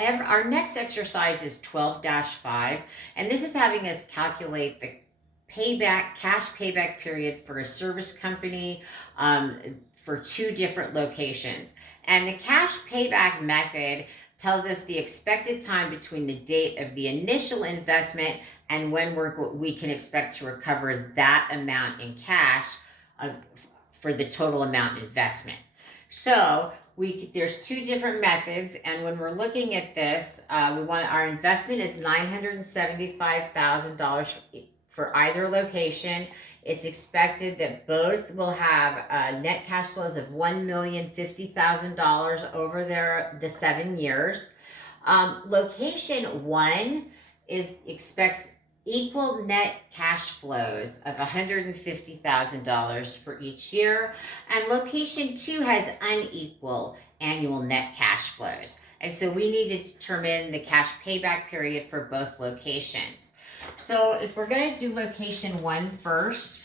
our next exercise is 12-5, and this is having us calculate the cash payback period for a service company for two different locations. And the cash payback method tells us the expected time between the date of the initial investment and when we can expect to recover that amount in cash uh, for the total amount investment. So there's two different methods, and when we're looking at this, we want our investment is $975,000 for either location. It's expected that both will have net cash flows of $1,050,000 over the 7 years. Location one expects equal net cash flows of $150,000 for each year, and location two has unequal annual net cash flows. And so we need to determine the cash payback period for both locations. So if we're going to do location one first,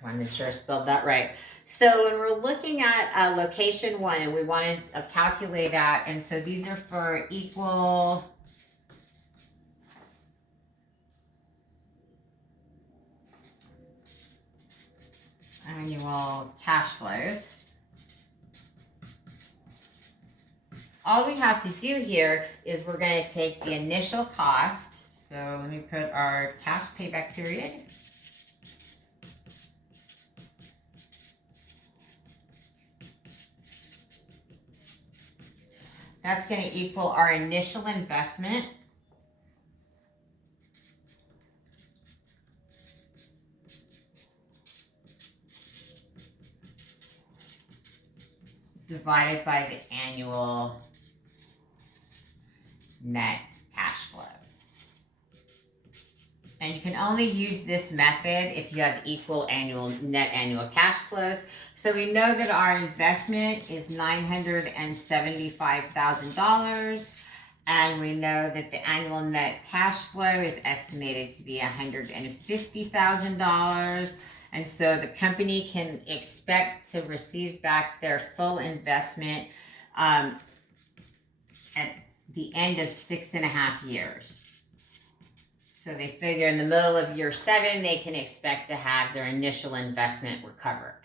I want to make sure I spelled that right. So when we're looking at location one, and we want to calculate that, and so these are for equal annual cash flows. All we have to do here is we're going to take the initial cost. So let me put our cash payback period. That's going to equal our initial investment divided by the annual net cash flow. And you can only use this method if you have equal net annual cash flows. So we know that our investment is $975,000, and we know that the annual net cash flow is estimated to be $150,000. And so the company can expect to receive back their full investment at the end of 6.5 years. So they figure in the middle of year 7, they can expect to have their initial investment recovered.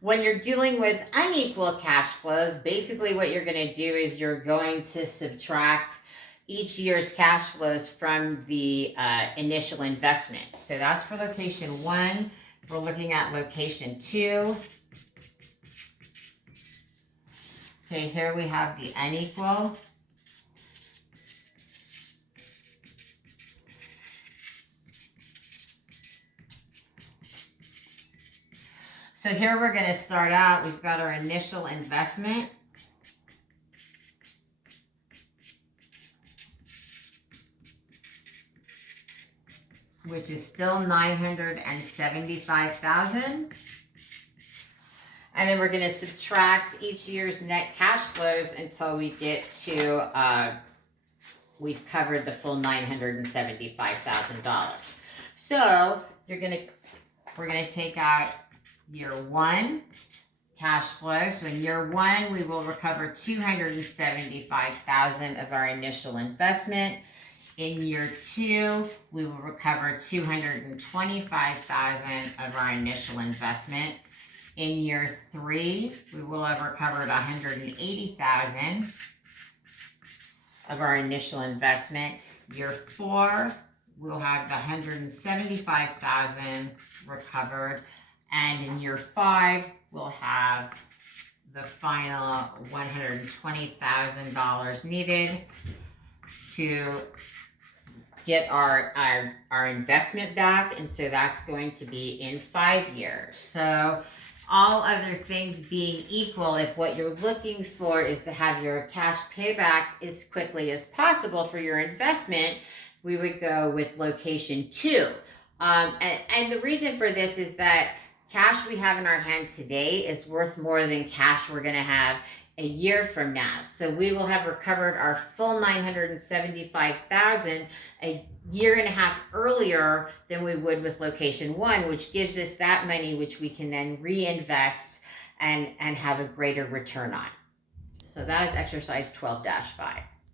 When you're dealing with unequal cash flows, basically what you're going to do is you're going to subtract each year's cash flows from the initial investment. So that's for location 1. We're looking at location 2. Okay, here we have the unequal. So here we're going to start out. We've got our initial investment. Which is still $975,000. And then we're going to subtract each year's net cash flows until we get to, we've covered the full $975,000. So we're going to take out year 1 cash flow. So in year 1, we will recover $275,000 of our initial investment. In year 2, we will recover $225,000 of our initial investment. In year 3, we will have recovered $180,000 of our initial investment. Year 4, we'll have the $175,000 recovered. And in year 5, we'll have the final $120,000 needed to get our investment back. And so that's going to be in 5 years. So all other things being equal, if what you're looking for is to have your cash payback as quickly as possible for your investment, we would go with location 2. And the reason for this is that cash we have in our hand today is worth more than cash we're going to have a year from now. So we will have recovered our full $975,000 a year and a half earlier than we would with location 1, which gives us that money which we can then reinvest and have a greater return on. So that is exercise 12-5.